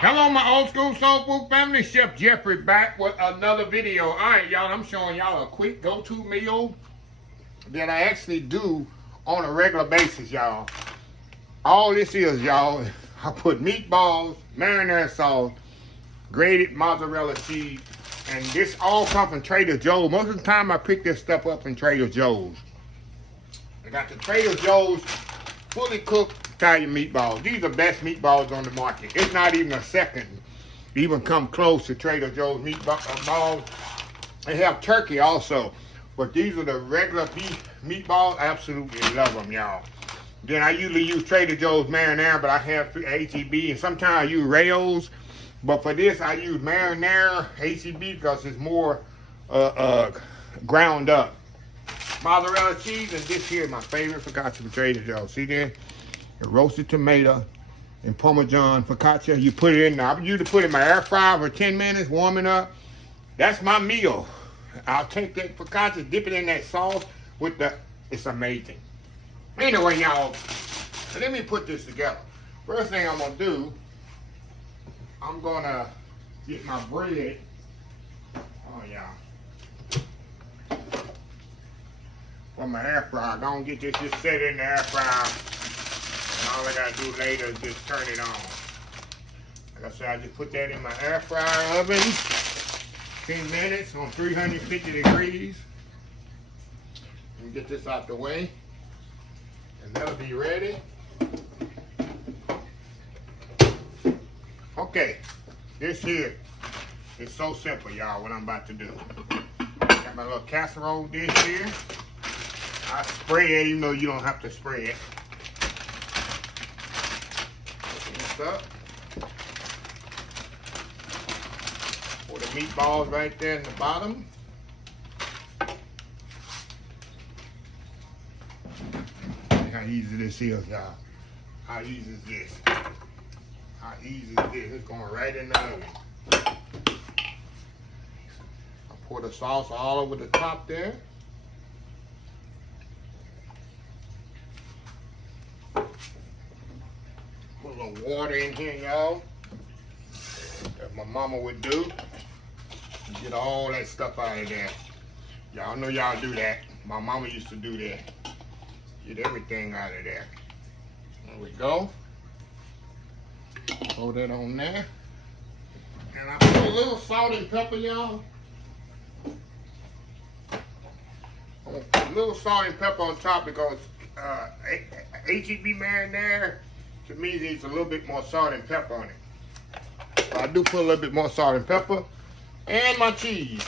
Hello, my old school soul food family. Chef Jeffrey back with another video. All right, y'all, I'm showing y'all a quick go-to meal that I actually do on a regular basis, y'all. All this is, y'all, I put meatballs, marinara sauce, grated mozzarella cheese, and this all comes from Trader Joe's. Most of the time, I pick this stuff up in Trader Joe's. I got the Trader Joe's fully cooked Italian meatballs. These are the best meatballs on the market. It's not even a second even come close to Trader Joe's meatballs. They have turkey also, but these are the regular beef meatballs. I absolutely love them, y'all. Then I usually use Trader Joe's marinara, but I have HEB, and sometimes I use Rayo's. But for this, I use marinara, HEB, because it's more ground up. Mozzarella cheese, and this here is my favorite focaccia from Trader Joe's. See there? The roasted tomato and Parmesan focaccia. You put it in there. I usually put it in my air fryer for 10 minutes, warming up. That's my meal. I'll take that focaccia, dip it in that sauce with the, it's amazing. Anyway, y'all, let me put this together. First thing I'm gonna do, I'm gonna get my bread. Oh, yeah. From my air fryer. I'm gonna get this just set in the air fryer. And all I gotta do later is just turn it on. Like I said, I just put that in my air fryer oven. 10 minutes on 350 degrees. And get this out the way. And that'll be ready. Okay, this here is so simple, y'all, what I'm about to do. Got my little casserole dish here. I spray it, even though you don't have to spray it. Open this up. Pour the meatballs right there in the bottom. How easy this is, y'all. How easy is this? How easy is this? It's going right in the oven. I pour the sauce all over the top there. Put a little water in here, y'all. That my mama would do. Get all that stuff out of there. Y'all know y'all do that. My mama used to do that. Get everything out of there. There we go. Throw that on there. And I put a little salt and pepper, y'all. I'm gonna put a little salt and pepper on top because HEB marinara, to me, needs a little bit more salt and pepper on it. So I do put a little bit more salt and pepper. And my cheese.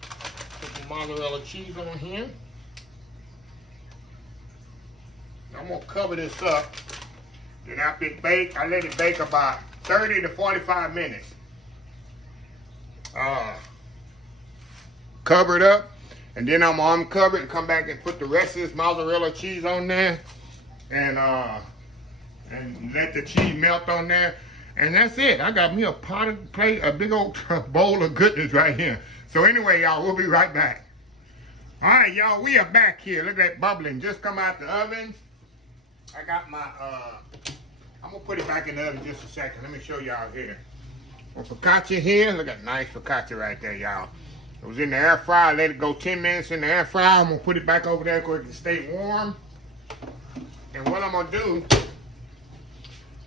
Put some mozzarella cheese on here. I'm gonna cover this up. Then after it bake, I let it bake about 30 to 45 minutes. Cover it up, and then I'm gonna uncover it and come back and put the rest of this mozzarella cheese on there, and let the cheese melt on there, and that's it. I got me a plate, a big old bowl of goodness right here. So anyway, y'all, we'll be right back. All right, y'all, we are back here. Look at that bubbling just come out the oven. I got my, I'm gonna put it back in the oven just a second. Let me show y'all here. My focaccia here, look at nice focaccia right there, y'all. It was in the air fryer, let it go 10 minutes in the air fryer. I'm gonna put it back over there so it can stay warm. And what I'm gonna do,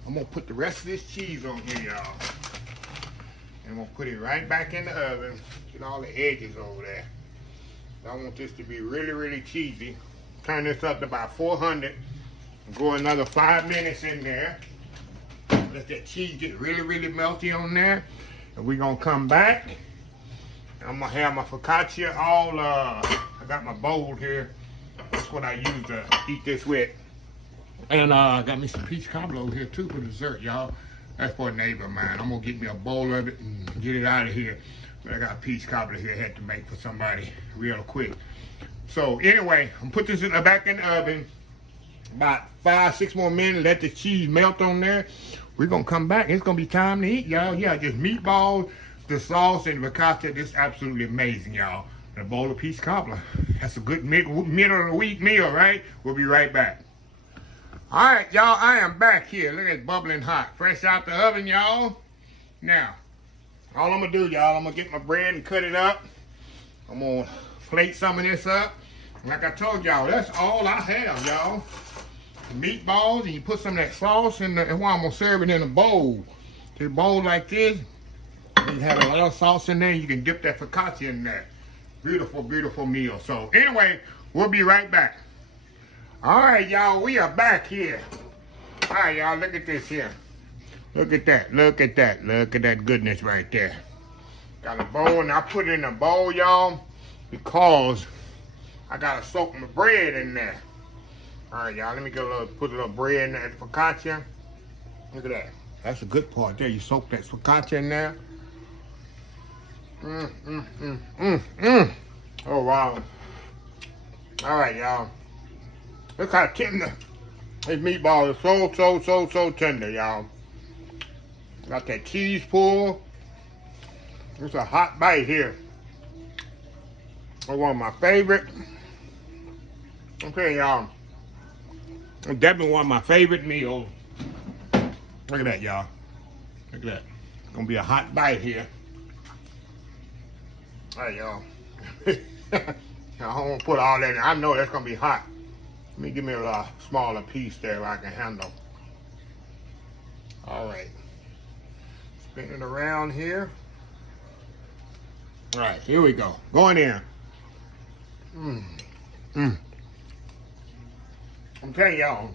I'm gonna put the rest of this cheese on here, y'all. And I'm gonna put it right back in the oven. Get all the edges over there. I want this to be really, really cheesy. Turn this up to about 400. Go another 5 minutes in there. Let that cheese get really, really melty on there. And we're gonna come back. I'm gonna have my focaccia all, I got my bowl here. That's what I use to eat this with. And I got me some peach cobbler over here too for dessert, y'all. That's for a neighbor of mine. I'm gonna get me a bowl of it and get it out of here. But I got peach cobbler here I had to make for somebody real quick. So anyway, I'm put this back in the oven. About 5-6 more minutes, let the cheese melt on there. We're gonna come back. It's gonna be time to eat, y'all. Yeah, just meatballs, the sauce, and focaccia. This is absolutely amazing, y'all. And a bowl of peach cobbler. That's a good middle of the week meal, right? We'll be right back. All right, y'all, I am back here. Look at it bubbling hot. Fresh out the oven, y'all. Now, all I'm going to do, y'all, I'm going to get my bread and cut it up. I'm going to plate some of this up. Like I told y'all, that's all I have, y'all. Meatballs, and you put some of that sauce in the, and I'm going to serve it in a bowl. To a bowl like this, you have a little sauce in there, you can dip that focaccia in there. Beautiful, beautiful meal. So, anyway, we'll be right back. All right, y'all, we are back here. All right, y'all, look at this here. Look at that, look at that, look at that goodness right there. Got a bowl, and I put it in a bowl, y'all, because I got to soak my bread in there. All right, y'all, let me get put a little bread in there, focaccia. Look at that. That's a good part there. You soak that focaccia in there. Oh, wow. All right, y'all. Look how tender this meatball is. So tender, y'all. Got that cheese pull. It's a hot bite here. It's one of my favorite. Okay, y'all. It's definitely one of my favorite meals. Look at that, y'all. Look at that. It's gonna be a hot bite here. All right, y'all. I don't want to put all that in. I know that's gonna be hot. Let me give me a smaller piece there where I can handle. All right. Spin it around here. All right, here we go. Going in. I'm telling y'all,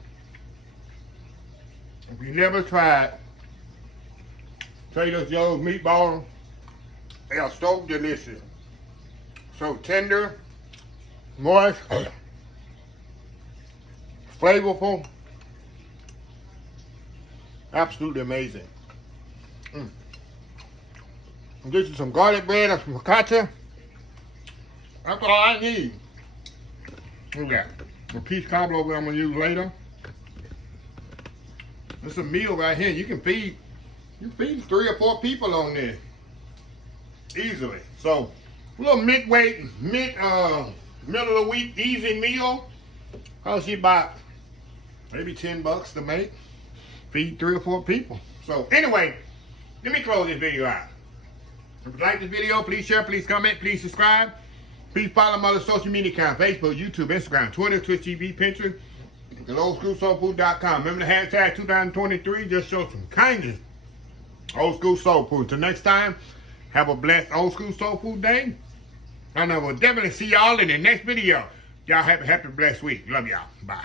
if you never tried Trader Joe's meatballs, they are so delicious. So tender, moist, flavorful, absolutely amazing. This is some garlic bread and some focaccia. That's all I need. Look at that. A piece cobbler I'm gonna use later. It's a meal right here. You feed 3 or 4 people on this easily. So a little midweight, middle of the week easy meal. Costs you about maybe $10 to make. Feed 3 or 4 people. So anyway, let me close this video out. If you like this video, please share, please comment, please subscribe. Please follow my other social media accounts: Facebook, YouTube, Instagram, Twitter, Twitch TV, Pinterest, and oldschoolsoulfood.com. Remember the hashtag 2023, just show some kindness. Old School Soul Food. Till next time, have a blessed Old School Soul Food day. And I will definitely see y'all in the next video. Y'all have a happy, blessed week. Love y'all. Bye.